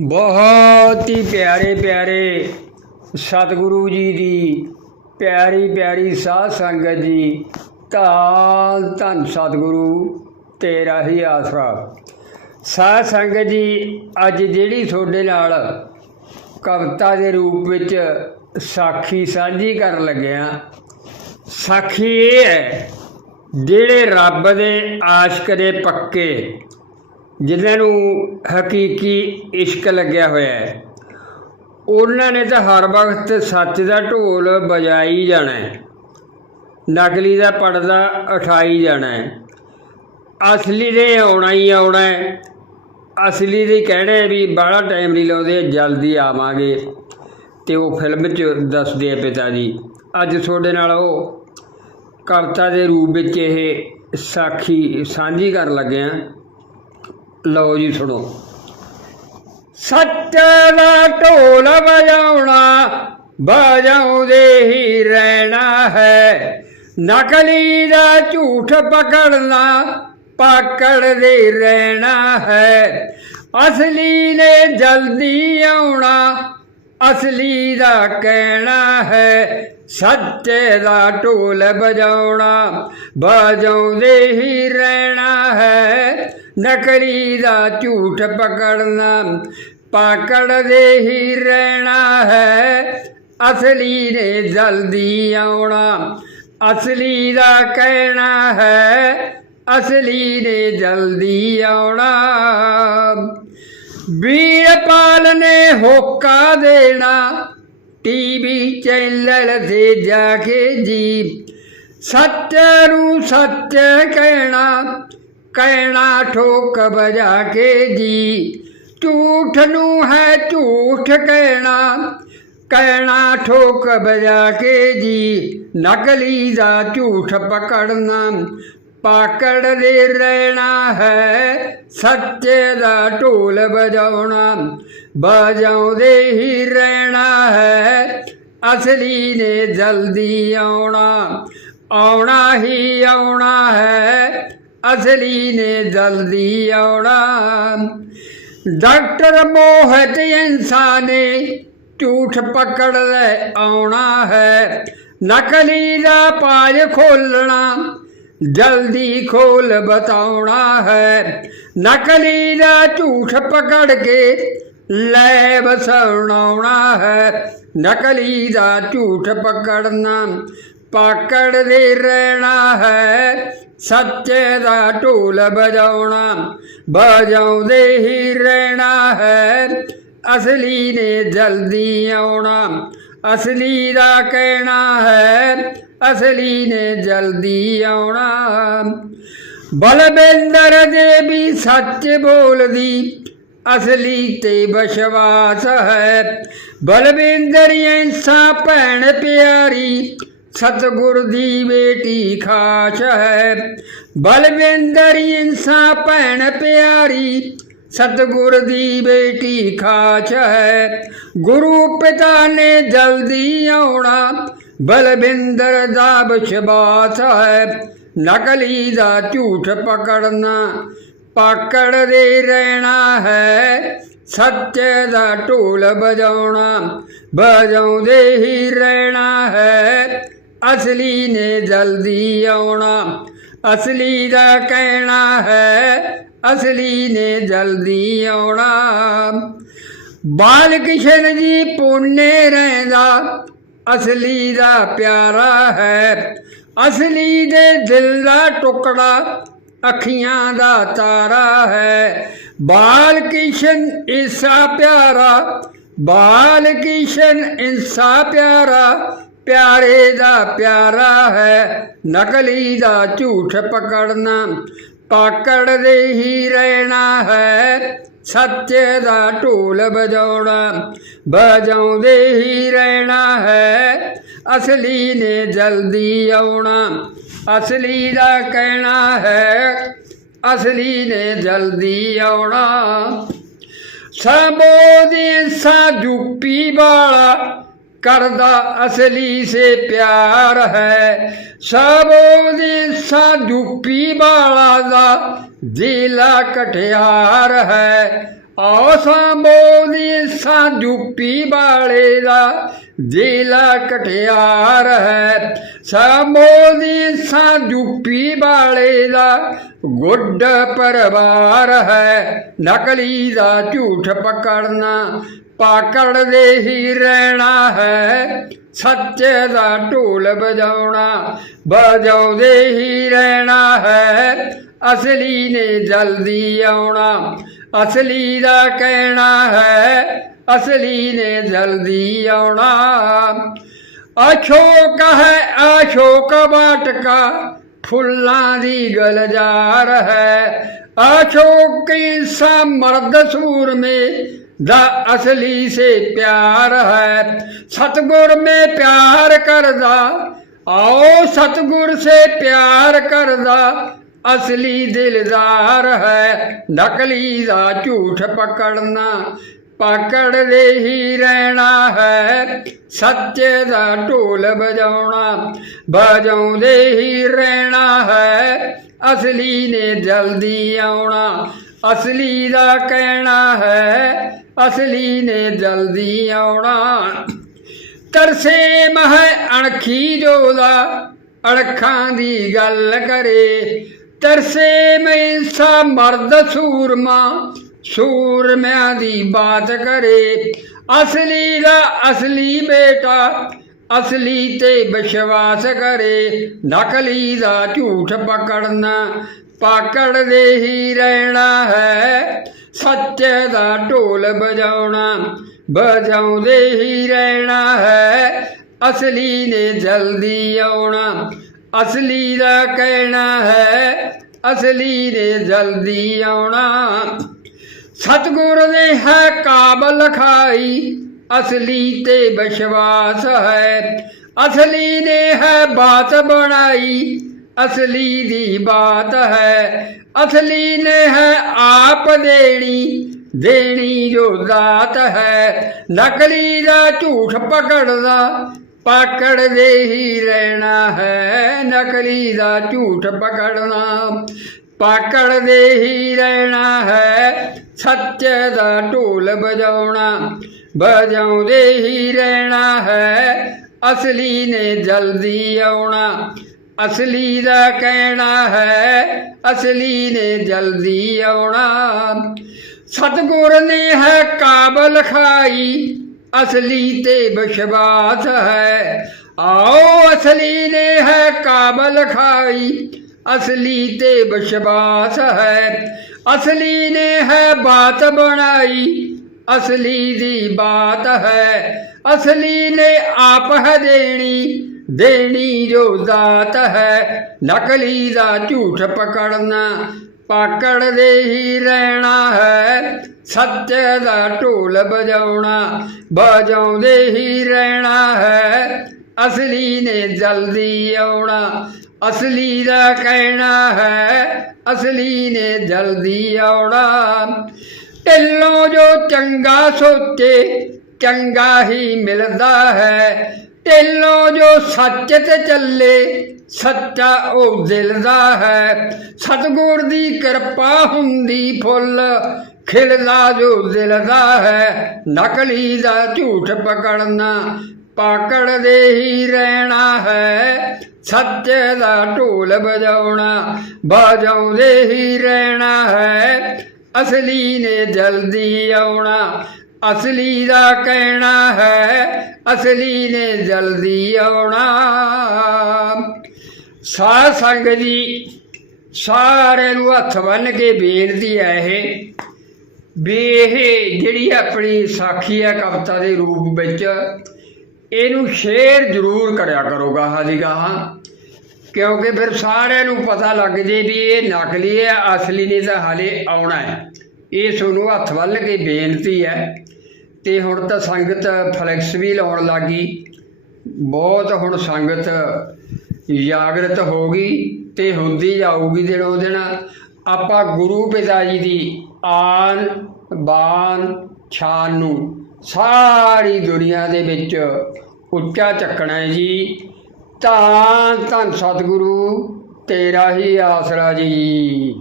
ਬਹੁਤ ਹੀ ਪਿਆਰੇ ਪਿਆਰੇ ਸਤਿਗੁਰੂ ਜੀ ਦੀ ਪਿਆਰੀ ਪਿਆਰੀ ਸਾਧ ਸੰਗਤ ਜੀ, ਧੰਨ ਧੰਨ ਸਤਿਗੁਰੂ, ਤੇਰਾ ਹੀ ਆਸਰਾ। ਸਾਧ ਸੰਗਤ ਜੀ, ਅੱਜ ਜਿਹੜੀ ਤੁਹਾਡੇ ਨਾਲ ਕਵਿਤਾ ਦੇ ਰੂਪ ਵਿੱਚ ਸਾਖੀ ਸਾਂਝੀ ਕਰਨ ਲੱਗਿਆ, ਸਾਖੀ ਇਹ ਹੈ, ਜਿਹੜੇ ਰੱਬ ਦੇ ਆਸ਼ਕ ਦੇ ਪੱਕੇ ਜਿਨ੍ਹਾਂ ਨੂੰ ਹਕੀਕੀ ਇਸ਼ਕ ਲੱਗਿਆ ਹੋਇਆ ਹੈ, ਉਹਨਾਂ ਨੇ ਤਾਂ ਹਰ ਵਕਤ ਸੱਚ ਦਾ ਢੋਲ ਵਜਾਈ ਜਾਣਾ ਹੈ, ਨਕਲੀ ਦਾ ਪੜਦਾ ਉਠਾਈ ਜਾਣਾ ਹੈ, ਅਸਲੀ ਦੇ ਆਉਣਾ ਹੀ ਆਉਣਾ ਹੈ, ਅਸਲੀ ਦੇ ਕਹਿਣੇ ਵੀ ਬਾਹਲਾ ਟਾਈਮ ਨਹੀਂ ਲਾਉਂਦੇ, ਜਲਦੀ ਆਵਾਂਗੇ। ਤੇ ਉਹ ਫਿਲਮ 'ਚ ਦੱਸਦੇ ਆ ਪਿਤਾ ਜੀ, ਅੱਜ ਤੁਹਾਡੇ ਨਾਲ ਉਹ ਕਵਿਤਾ ਦੇ ਰੂਪ ਵਿੱਚ ਇਹ ਸਾਖੀ ਸਾਂਝੀ ਕਰਨ ਲੱਗੇ ਆ। ਲਓ ਜੀ ਸੁਣੋ। ਸੱਚ ਦਾ ਢੋਲ ਵਜਾਉਣਾ ਵਜਾਉਂਦੇ ਹੀ ਰਹਿਣਾ ਹੈ। ਨਕਲੀ ਦਾ ਝੂਠ ਪਕੜਨਾ, ਪਕੜਦੇ ਰਹਿਣਾ ਹੈ। ਅਸਲੀ ਨੇ ਜਲਦੀ ਆਉਣਾ, ਅਸਲੀ ਦਾ ਕਹਿਣਾ ਹੈ। ਸੱਚੇ ਦਾ ਢੋਲ ਵਜਾਉਣਾ ਵਜਾਉਂਦੇ ਹੀ ਰਹਿਣਾ ਹੈ। ਨਕਲੀ ਦਾ ਝੂਠ ਪਕੜਨਾ ਪਕੜਦੇ ਹੀ ਰਹਿਣਾ ਹੈ। ਅਸਲੀ ਨੇ ਜਲਦੀ ਆਉਣਾ, ਅਸਲੀ ਦਾ ਕਹਿਣਾ ਹੈ, ਅਸਲੀ ਨੇ ਜਲਦੀ ਆਉਣਾ। ਵੀਰਪਾਲ ਨੇ ਹੋਕਾ ਦੇਣਾ, ਟੀਵੀ ਚੈਨਲ ਤੇ ਜਾ ਕੇ ਜੀ। ਸੱਚ ਨੂੰ ਸੱਚ ਕਹਿਣਾ ਕਹਿਣਾ ਠੋਕ ਬਜਾ ਕੇ ਜੀ। ਝੂਠ ਨੂੰ ਹੈ ਝੂਠ ਕਹਿਣਾ ਕਹਿਣਾ ਠੋਕ ਬਜਾ ਕੇ ਜੀ। ਨਕਲੀ ਦਾ ਝੂਠ ਪਕੜਨਾ ਪਕੜਦੇ ਰਹਿਣਾ ਹੈ, ਸੱਚੇ ਦਾ ਢੋਲ ਵਜਾਉਣਾ ਵਜਾਉਂਦੇ ਹੀ ਰਹਿਣਾ ਹੈ, ਅਸਲੀ ਨੇ ਜਲਦੀ ਆਉਣਾ ਆਉਣਾ ਹੀ ਆਉਣਾ ਹੈ ਅਸਲੀ ਨੇ ਜਲਦੀ ਆਉਣਾ ਡਾਕਟਰ ਮੋਹਤ ਇਨਸਾਨੇ, ਝੂਠ ਪਕੜ ਲੈ ਆਉਣਾ ਹੈ। ਨਕਲੀ ਦਾ ਪਾਜ ਖੋਲਣਾ, ਜਲਦੀ ਖੋਲ ਬਤਾਉਣਾ ਹੈ। ਨਕਲੀ ਦਾ ਝੂਠ ਪਕੜ ਕੇ ਲੈ ਬਸਾਉਣਾ ਹੈ। ਨਕਲੀ ਦਾ ਝੂਠ ਪਕੜਨਾ ਪਕੜਦੇ ਰਹਿਣਾ ਹੈ। ਸੱਚੇ ਦਾ ਢੋਲ ਬਜਾਉਣਾ ਵਜਾਉਂਦੇ ਹੀ ਰਹਿਣਾ ਹੈ। ਅਸਲੀ ਨੇ ਜਲਦੀ ਆਉਣਾ, ਅਸਲੀ ਦਾ ਕਹਿਣਾ ਹੈ, ਅਸਲੀ ਨੇ ਜਲਦੀ ਆਉਣਾ। ਬਲਬਿੰਦਰ ਦੇ ਵੀ ਸੱਚ ਬੋਲਦੀ, ਅਸਲੀ ਤੇ ਵਿਸ਼ਵਾਸ ਹੈ। ਬਲਵਿੰਦਰ ਐਸਾ ਭੈਣ ਪਿਆਰੀ ਸਤਗੁਰ ਦੀ ਬੇਟੀ ਖਾਸ ਹੈ। ਬਲਵਿੰਦਰ ਇੰਸਾ ਭੈਣ ਪਿਆਰੀ, ਸਤਗੁਰ ਦੀ ਬੇਟੀ ਖਾਸ ਹੈ। ਗੁਰੂ ਪਿਤਾ ਨੇ ਜਲਦੀ ਆਉਣਾ, ਬਲਵਿੰਦਰ ਦਾ ਵਿਸ਼ਵਾਸ ਹੈ। ਨਕਲੀ ਦਾ ਝੂਠ ਪਕੜਨਾ ਪਕੜਦੇ ਰਹਿਣਾ ਹੈ। ਸੱਚੇ ਦਾ ਢੋਲ ਵਜਾਉਣਾ, ਵਜਾਉਂਦੇ ਹੀ ਰਹਿਣਾ ਹੈ। ਅਸਲੀ ਨੇ ਜਲਦੀ ਆਉਣਾ। ਅਸਲੀ ਦਾ ਕਹਿਣਾ ਹੈ, ਅਸਲੀ ਨੇ ਜਲਦੀ ਆਉਣਾ। ਬਾਲ ਕਿਸ਼ਨ ਜੀ ਪੁੰਨੇ ਰਹਿੰਦਾ, ਅਸਲੀ ਦਾ ਪਿਆਰਾ ਹੈ। ਅਸਲੀ ਦੇ ਦਿਲ ਦਾ ਟੁਕੜਾ, ਅੱਖੀਆਂ ਦਾ ਤਾਰਾ ਹੈ। ਬਾਲ ਕਿਸ਼ਨ ਇਸਾ ਪਿਆਰਾ ਬਾਲ ਕਿਸ਼ਨ ਇਨਸਾ ਪਿਆਰਾ ਪਿਆਰੇ ਦਾ ਪਿਆਰਾ ਹੈ, ਨਕਲੀ ਦਾ ਝੂਠ ਪਕੜਨਾ ਪਕੜਦੇ ਹੀ ਰਹਿਣਾ ਹੈ, ਸੱਚੇ ਦਾ ਢੋਲ ਵਜਾਉਣਾ, ਵਜਾਉਂਦੇ ਹੀ ਰਹਿਣਾ ਹੈ, ਅਸਲੀ ਨੇ ਜਲਦੀ ਆਉਣਾ, ਅਸਲੀ ਦਾ ਕਹਿਣਾ ਹੈ, ਅਸਲੀ ਨੇ ਜਲਦੀ ਆਉਣਾ। ਸਭੋ ਦੀ ਸਾਜੂਪੀ ਵਾਲਾ ਕਰਦਾ ਅਸਲੀ ਸੇ ਪਿਆਰ ਹੈ। ਸਭੋ ਦੀ ਸਾਜੂਪੀ ਵਾਲਾ ਦਾ ਜ਼ਿਲਾ ਕਠਿਆਰ ਹੈ। ਆਓ ਸੰਬੋਧੀ ਸਾਜੂਪੀ ਵਾਲੇ ਦਾ ਜ਼ਿਲ੍ਹਾ ਕਟਿਆਰ ਹੈ। ਸੰਬੋਧੀ ਸਾਜੂਪੀ ਵਾਲੇ ਦਾ ਗੁੱਡ ਪਰਿਵਾਰ ਹੈ। ਨਕਲੀ ਦਾ ਝੂਠ ਪਕੜਨਾ ਪਕੜਦੇ ਹੀ ਰਹਿਣਾ ਹੈ। ਸੱਚੇ ਦਾ ਢੋਲ ਵਜਾਉਣਾ, ਵਜਾਉਂਦੇ ਹੀ ਰਹਿਣਾ ਹੈ। ਅਸਲੀ ਨੇ ਜਲਦੀ ਆਉਣਾ, ਅਸਲੀ ਦਾ ਕਹਿਣਾ ਹੈ, ਅਸਲੀ ਨੇ ਜਲਦੀ ਆਉਣਾ। ਅਸ਼ੋਕ ਹੈ ਅਸ਼ੋਕ ਵਾਟਕਾ ਫੁੱਲਾਂ ਦੀ ਗਲਜਾਰ ਹੈ। ਅਸ਼ੋਕੀ ਸਮਰਦ ਸੂਰਮੇ ਦਾ ਅਸਲੀ ਸੇ ਪਿਆਰ ਹੈ। ਸਤਗੁਰ ਮੇ ਪਿਆਰ ਕਰਦਾ, ਆਓ ਸਤਗੁਰ ਸੇ ਪਿਆਰ ਕਰਦਾ, ਅਸਲੀ ਦਿਲਦਾਰ ਹੈ। ਨਕਲੀ ਦਾ ਝੂਠ ਪਕੜਨਾ ਪਕੜਦੇ ਹੀ ਰਹਿਣਾ ਹੈ। ਸੱਚੇ ਦਾ ਢੋਲ ਵਜਾਉਣਾ, ਵਜਾਉਂਦੇ ਹੀ ਰਹਿਣਾ ਹੈ। ਅਸਲੀ ਨੇ ਜਲਦੀ ਆਉਣਾ, ਅਸਲੀ ਦਾ ਕਹਿਣਾ ਹੈ ਅਸਲੀ ਨੇ ਜਲਦੀ ਆਉਣਾ। ਤਰਸੇ ਮਹ ਅਣਖੀ ਜੋਦਾ, ਅਣਖਾਂ ਦੀ ਗੱਲ ਕਰੇ। ਤਰਸੇ ਮੈਸਾ ਮਰਦ ਸੂਰਮਾ, ਸੂਰਮਿਆਂ ਦੀ ਬਾਤ ਕਰੇ। ਅਸਲੀ ਦਾ ਅਸਲੀ ਬੇਟਾ, ਅਸਲੀ ਤੇ ਵਿਸ਼ਵਾਸ ਕਰੇ। ਨਕਲੀ ਦਾ ਝੂਠ ਪਕੜਨਾ, ਪਕੜਦੇ ਹੀ ਰਹਿਣਾ ਹੈ। ਸੱਚੇ ਦਾ ਢੋਲ ਵਜਾਉਣਾ, ਵਜਾਉਂਦੇ ਹੀ ਰਹਿਣਾ ਹੈ। ਅਸਲੀ ਨੇ ਜਲਦੀ ਆਉਣਾ, ਅਸਲੀ ਦਾ ਕਹਿਣਾ ਹੈ, ਅਸਲੀ ਨੇ ਜਲਦੀ ਆਉਣਾ। ਸਤਗੁਰ ਨੇ ਹੈ ਕਾਬਲ ਖਾਈ, ਅਸਲੀ ਤੇ ਵਿਸ਼ਵਾਸ ਹੈ। ਅਸਲੀ ਨੇ ਹੈ ਬਾਤ ਬਣਾਈ ਅਸਲੀ ਦੀ ਬਾਤ ਹੈ। ਅਸਲੀ ਨੇ ਹੈ ਆਪ ਦੇਣੀ ਦੇਣੀ ਜੋ ਦਾਤ ਹੈ। ਨਕਲੀ ਦਾ ਝੂਠ ਪਕੜਦਾ ਪਕੜਦੇ ਹੀ ਰਹਿਣਾ ਹੈ। ਨਕਲੀ ਦਾ ਝੂਠ ਪਕੜਨਾ ਪਕੜਦੇ ਹੀ ਰਹਿਣਾ ਹੈ। ਸੱਚ ਦਾ ਢੋਲ ਵਜਾਉਣਾ, ਵਜਾਉਂਦੇ ਹੀ ਰਹਿਣਾ ਹੈ। ਅਸਲੀ ਨੇ ਜਲਦੀ ਆਉਣਾ ਅਸਲੀ ਦਾ ਕਹਿਣਾ ਹੈ, ਅਸਲੀ ਨੇ ਜਲਦੀ ਆਉਣਾ। ਸਤਗੁਰ ਨੇ ਹੈ ਕਾਬਲ ਖਾਈ, ਅਸਲੀ ਤੇ ਵਿਸ਼ਵਾਸ ਹੈ। ਆਓ ਅਸਲੀ ਨੇ ਹੈ ਕਾਬਲ ਖਾਈ, ਅਸਲੀ ਤੇ ਵਿਸ਼ਵਾਸ ਹੈ। ਅਸਲੀ ਨੇ ਹੈ ਬਾਤ ਬਣਾਈ, ਅਸਲੀ ਦੀ ਬਾਤ ਹੈ। ਅਸਲੀ ਨੇ ਆਪ ਹੈ ਦੇਣੀ ਦੇਣੀ ਜੋ ਦਾਤ ਹੈ, ਨਕਲੀ ਦਾ ਝੂਠ ਪਕੜਨਾ। ਪਕੜਦੇ ਹੀ ਰਹਿਣਾ ਹੈ, ਸੱਚ ਦਾ ਢੋਲ ਵਜਾਉਣਾ। ਵਜਾਉਂਦੇ ਹੀ ਰਹਿਣਾ ਹੈ, ਅਸਲੀ ਨੇ ਜਲਦੀ ਆਉਣਾ। ਅਸਲੀ ਦਾ ਕਹਿਣਾ ਹੈ, ਅਸਲੀ ਨੇ ਜਲਦੀ ਆਉਣਾ। ਢਿੱਲੋਂ ਜੋ ਚੰਗਾ ਸੋਚੇ, ਚੰਗਾ ਹੀ ਮਿਲਦਾ ਹੈ। ਢਿੱਲੋਂ ਜੋ ਸੱਚ ਤੇ ਚੱਲੇ, ਸੱਚਾ ਉਹ ਦਿਲ ਦਾ ਹੈ। ਸਤਗੁਰ ਦੀ ਕਿਰਪਾ ਹੁੰਦੀ ਫੁੱਲ ਖਿੜਦਾ ਜੋ ਦਿਲ ਦਾ ਹੈ। ਨਕਲੀ ਦਾ ਝੂਠ ਪਕੜਨਾ ਪਕੜਦੇ ਹੀ ਰਹਿਣਾ ਹੈ। ਸੱਚੇ ਦਾ ਢੋਲ ਵਜਾਉਣਾ ਵਜਾਉਂਦੇ ਹੀ ਰਹਿਣਾ ਹੈ। ਅਸਲੀ ਨੇ ਜਲਦੀ ਆਉਣਾ ਅਸਲੀ ਦਾ ਕਹਿਣਾ ਹੈ, ਅਸਲੀ ਨੇ ਜਲਦੀ ਆਉਣਾ। ਸਾਧ ਸੰਗ ਜੀ, ਸਾਰਿਆਂ ਨੂੰ ਹੱਥ ਬੰਨ ਕੇ ਬੇਨਤੀ ਹੈ ਇਹ, ਵੀ ਇਹ ਜਿਹੜੀ ਆਪਣੀ ਸਾਖੀ ਹੈ ਕਵਿਤਾ ਦੇ ਰੂਪ ਵਿੱਚ, ਇਹਨੂੰ ਸ਼ੇਅਰ ਜ਼ਰੂਰ ਕਰਿਆ ਕਰੋ ਗਾਹਾਂ ਦੀ ਗਾਹਾਂ। ਕਿਉਂਕਿ ਫਿਰ ਸਾਰਿਆਂ ਨੂੰ ਪਤਾ ਲੱਗ ਜੇ ਵੀ ਇਹ ਨਕਲੀ ਹੈ, ਅਸਲੀ ਨਹੀਂ ਤਾਂ ਹਾਲੇ ਆਉਣਾ ਹੈ। ਇਹ ਤੁਹਾਨੂੰ ਹੱਥ ਵੱਲ ਕੇ ਬੇਨਤੀ ਹੈ। ਤੇ ਹੁਣ ਤਾਂ ਸੰਗਤ ਫਲੈਕਸ ਵੀ ਲਾਉਣ ਲੱਗੀ। ਬਹੁਤ ਹੁਣ ਸੰਗਤ ਜਾਗਰਤ ਹੋ ਗਈ ਤੇ ਹੁੰਦੀ ਜਾਊਗੀ ਦਿਨੋਂ ਦਿਨ। ਆਪਾਂ ਗੁਰੂ ਪਿਤਾ ਜੀ ਦੀ ਆਨ, ਬਾਨ, ਛਾਨ ਨੂੰ ਸਾਰੀ ਦੁਨੀਆ ਦੇ ਵਿੱਚ ਉੱਚਾ ਚੱਕਣਾ ਹੈ ਜੀ। ਤਾਂ ਧੰਨ ਸਤਿਗੁਰੂ, ਤੇਰਾ ਹੀ ਆਸਰਾ ਜੀ।